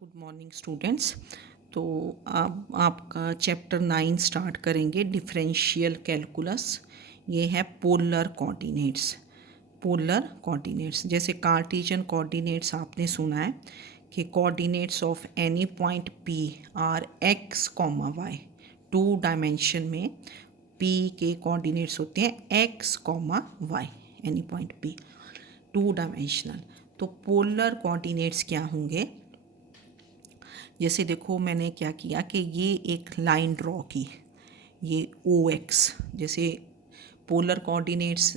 Good morning students. तो अब आपका चैप्टर 9 स्टार्ट करेंगे, डिफरेंशियल कैलकुलस। ये है पोलर कोऑर्डिनेट्स। पोलर कोऑर्डिनेट्स जैसे कार्टेशियन कोऑर्डिनेट्स आपने सुना है कि coordinates of any point P are x comma y. 2 dimension में पी के कोऑर्डिनेट्स होते हैं x comma y, any point P 2 dimensional. तो पोलर कोऑर्डिनेट्स क्या होंगे? जैसे देखो मैंने क्या किया कि ये एक लाइन ड्रॉ की, ये ओ एक्स। जैसे पोलर कोऑर्डिनेट्स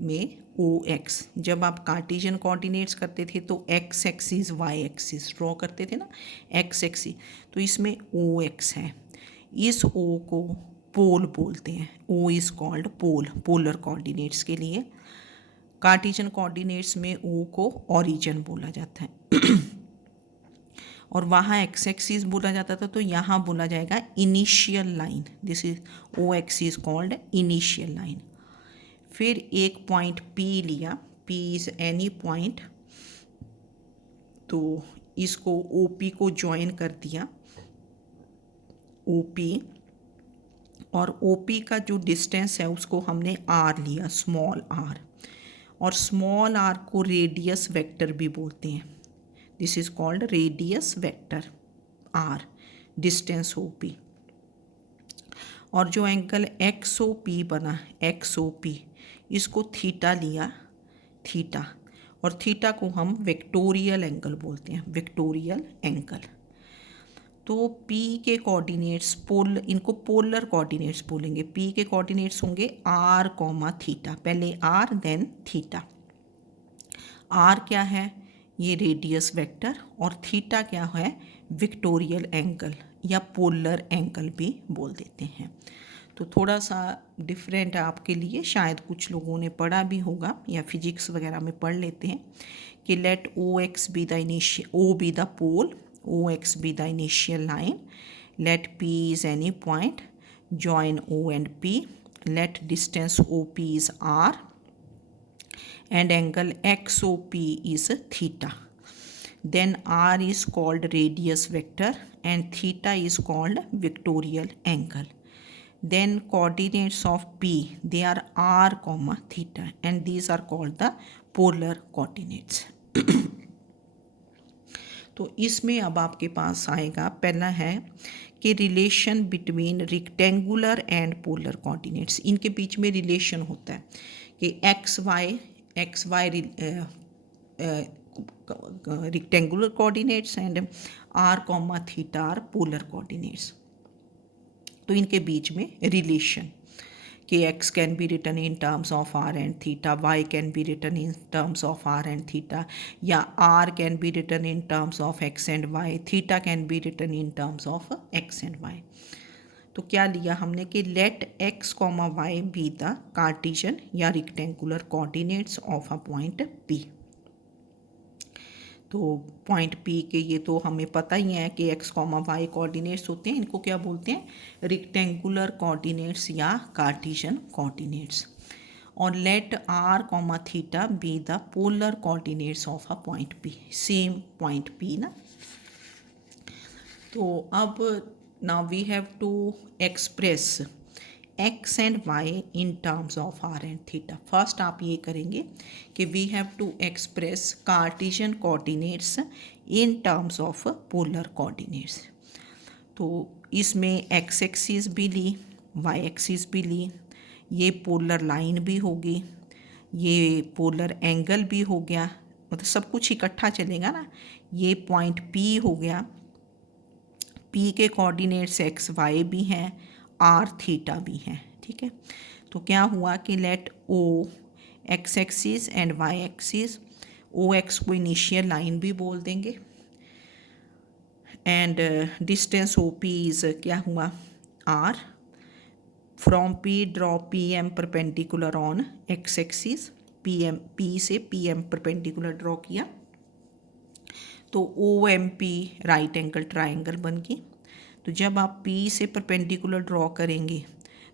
में ओ एक्स, जब आप कार्टेशियन कोऑर्डिनेट्स करते थे तो x axis y axis draw करते थे ना, एक्स एक्सिस। तो इसमें ओ एक्स है, इस ओ को पोल बोलते हैं। O is called pole, polar coordinates के लिए। कार्टेशियन कोऑर्डिनेट्स में ओ को ओरिजिन बोला जाता है और वहाँ एक्स एक्सिस बोला जाता था, तो यहाँ बोला जाएगा initial line. This is O axis called initial line. फिर एक पॉइंट पी लिया, पी इज एनी पॉइंट, तो इसको ओ पी को ज्वाइन कर दिया, ओ पी। और ओ पी का जो डिस्टेंस है उसको हमने आर लिया, स्मॉल आर। और स्मॉल आर को रेडियस वेक्टर भी बोलते हैं। This is called radius vector r, distance O P. और जो एंगल एक्स ओ पी बना, एक्स ओ पी, इसको थीटा लिया, थीटा। और थीटा को हम विक्टोरियल एंगल बोलते हैं, विक्टोरियल एंगल। तो पी के कोऑर्डिनेट्स इनको पोलर कोऑर्डिनेट्स बोलेंगे। पी के कोऑर्डिनेट्स होंगे आर कॉमा थीटा, पहले आर देन थीटा। आर क्या है? ये रेडियस वेक्टर। और थीटा क्या है? विक्टोरियल एंगल या पोलर एंगल भी बोल देते हैं। तो थोड़ा सा डिफरेंट है आपके लिए, शायद कुछ लोगों ने पढ़ा भी होगा या फिजिक्स वगैरह में पढ़ लेते हैं कि let O x be the initial, O be the pole, O x be the initial line, let P is any point, join O and P, let distance OP is R and angle XOP is theta. Then R is called radius vector and theta is called vectorial angle. Then coordinates of P, they are R comma theta, and these are called the polar coordinates. तो इसमें अब आपके पास आएगा, पहला है कि relation between rectangular and polar coordinates. इनके बीच में रिलेशन होता है कि x y rectangular coordinates and r comma theta are polar coordinates. तो इनके बीच में रिलेशन कि x can be written in terms of r and theta, y can be written in terms of r and theta, या r can be written in terms of x and y, theta can be written in terms of x and y. तो क्या लिया हमने कि let x, y be the Cartesian या rectangular coordinates of a point P. तो point P के ये तो हमें पता ही है कि एक्स कॉमा वाई कोऑर्डिनेट्स होते हैं। इनको क्या बोलते हैं? रिक्टेंगुलर कोऑर्डिनेट्स या कार्टेशियन कोऑर्डिनेट्स। और let r comma theta be the polar coordinates of a point P, same point P ना। तो अब now we have to express x and y in terms of r and theta. First आप ये करेंगे कि we have to express Cartesian coordinates in terms of polar coordinates. तो इसमें x axis भी ली, y एक्सिस भी ली, ये पोलर लाइन भी होगी, ये पोलर एंगल भी हो गया, मतलब सब कुछ इकट्ठा चलेगा ना। ये पॉइंट P हो गया, P के कोऑर्डिनेट्स x y भी हैं, आर थीटा भी है, ठीक है। तो क्या हुआ कि let O x axis and y axis, O x को इनिशियल लाइन भी बोल देंगे, and distance O P is क्या हुआ? R. From P draw P M perpendicular on x axis, P से पी एम परपेंडिकुलर ड्रॉ किया तो O M P right angle triangle बन गई। तो जब आप P से परपेंडिकुलर ड्रॉ करेंगे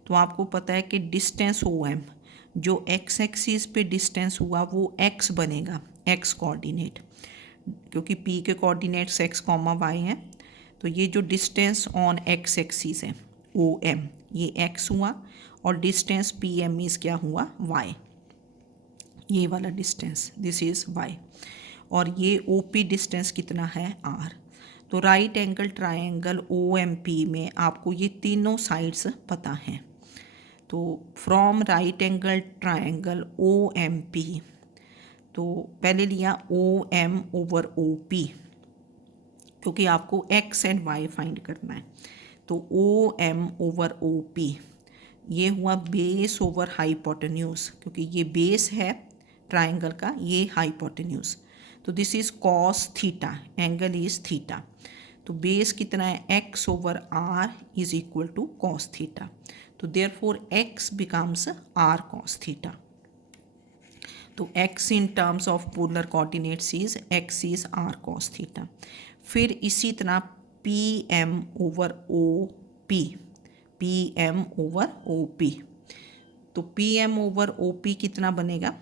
तो आपको पता है कि डिस्टेंस OM, जो x एक्सिस पे डिस्टेंस हुआ वो x बनेगा, x कोऑर्डिनेट। क्योंकि p के कोऑर्डिनेट्स x कॉमा y हैं, तो ये जो डिस्टेंस ऑन x एक्सिस है OM, ये x हुआ, और डिस्टेंस PM इज़ क्या हुआ, y, ये वाला डिस्टेंस दिस इज़ y, और ये OP डिस्टेंस कितना है r। तो राइट एंगल ट्रायंगल OMP में आपको ये तीनों साइड्स पता हैं। तो from right angle triangle OMP, तो पहले लिया OM ओवर OP, क्योंकि आपको x एंड y फाइंड करना है। तो OM ओवर OP ये हुआ बेस ओवर हाइपोटेन्यूज, क्योंकि ये बेस है ट्राइंगल का, ये हाइपोटेन्यूज। तो this is cos theta, angle is theta. तो बेस कितना है, x over r is equal to cos theta. तो therefore x becomes r cos theta. तो x in terms of polar coordinates is x is r cos theta. फिर इसी तरह PM over OP, PM over OP, तो PM over OP कितना बनेगा,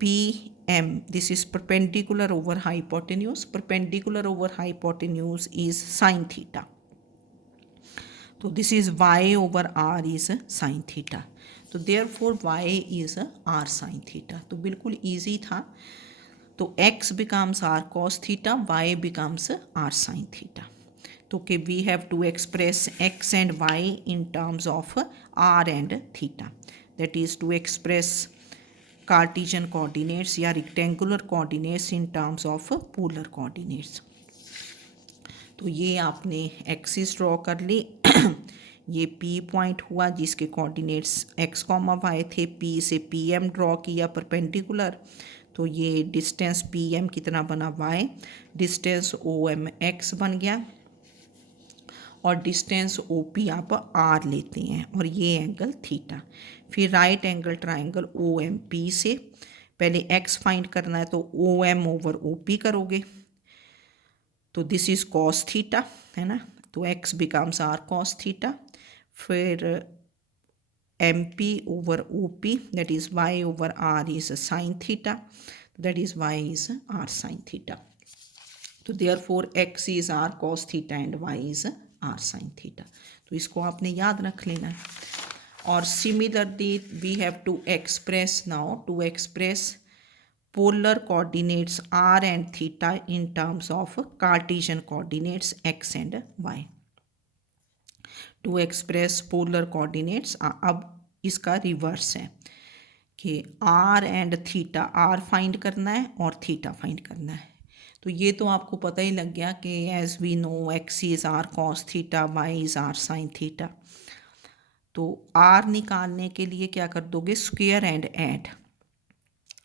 PM this is perpendicular over hypotenuse, perpendicular over hypotenuse is sine theta. तो this is y over r is sine theta. तो therefore y is r sine theta. तो बिल्कुल easy था। तो x becomes r cos theta, y becomes r sine theta. तो कि we have to express x and y in terms of r and theta, that is to express Cartesian coordinates या rectangular coordinates in terms of polar coordinates. तो ये आपने axis draw कर ली ये P point हुआ जिसके कोऑर्डिनेट्स x कॉमा y थे, P से PM ड्रॉ किया परपेंडिकुलर, तो ये डिस्टेंस PM कितना बना y, डिस्टेंस OM x बन गया, और डिस्टेंस OP आप r लेते हैं, और ये एंगल थीटा। फिर राइट एंगल ट्राइंगल OMP से पहले x फाइंड करना है, तो OM ओवर OP करोगे, तो दिस इज कॉस थीटा, है ना, तो x becomes r cos theta. फिर MP over OP that is y over r is sine theta, that is y is r sine theta. तो therefore x is r cos theta and y is r sin theta. तो इसको आपने याद रख लेना है। और similarly we have to express now, to express polar coordinates r and theta in terms of Cartesian coordinates x and y. To express polar coordinates, अब इसका रिवर्स है कि r and theta, r find करना है और theta find करना है। तो ये तो आपको पता ही लग गया कि as we know x is r cos theta, y is r sin theta. तो r निकालने के लिए क्या कर दोगे, square and add,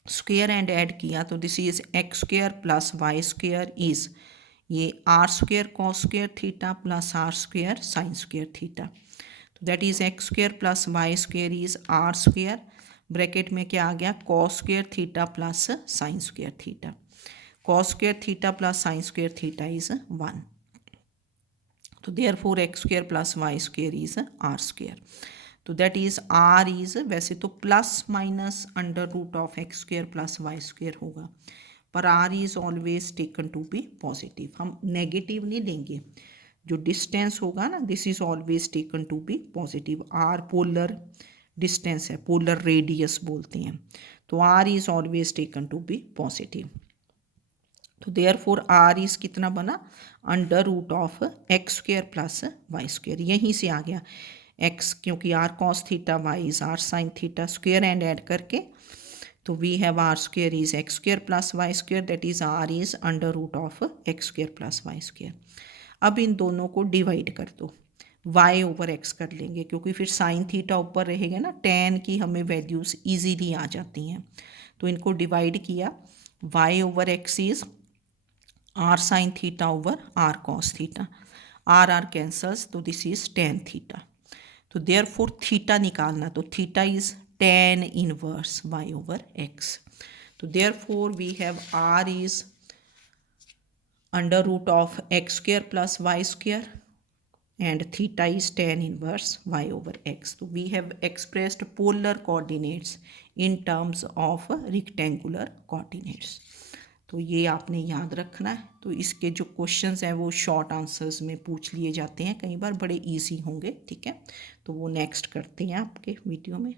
square and add किया, तो this is x square plus y square is ये r square cos square theta plus r square sine square theta. तो that is x square plus y square is r square, bracket में क्या आ गया, cos square theta plus sine square theta. Cos square theta plus sine square theta is 1। तो therefore x square plus y square is r square. तो that is r is, वैसे तो plus minus under root of x square plus y square होगा, पर r is always taken to be positive, हम negative नहीं लेंगे। जो distance होगा ना, this is always taken to be positive. R polar distance है, पोलर रेडियस बोलते हैं, तो r is always taken to be positive. तो देयरफॉर आर इज कितना बना, under root of x square plus y square, यहीं से आ गया x, क्योंकि r cos theta, y is r sin theta, square and add करके, तो we have r square is x square plus y square, that is r is under root of x square plus y square. अब इन दोनों को divide कर दो, y over x कर लेंगे, क्योंकि फिर साइन थीटा ऊपर रहेगा ना, tan की हमें वैल्यूज़ ईजीली आ जाती हैं, तो इनको डिवाइड किया, y over x is r sine theta over r cos theta, r cancels, तो दिस इज tan थीटा। तो देयरफॉर थीटा निकालना, तो theta is tan inverse y over x। तो therefore we have r is under root of x square plus y square and theta is tan inverse y over x। तो we have expressed polar coordinates in terms of rectangular coordinates. तो ये आपने याद रखना है। तो इसके जो क्वेश्चंस हैं वो शॉर्ट आंसर्स में पूछ लिए जाते हैं, कई बार बड़े इजी होंगे, ठीक है। तो वो नेक्स्ट करते हैं आपके वीडियो में।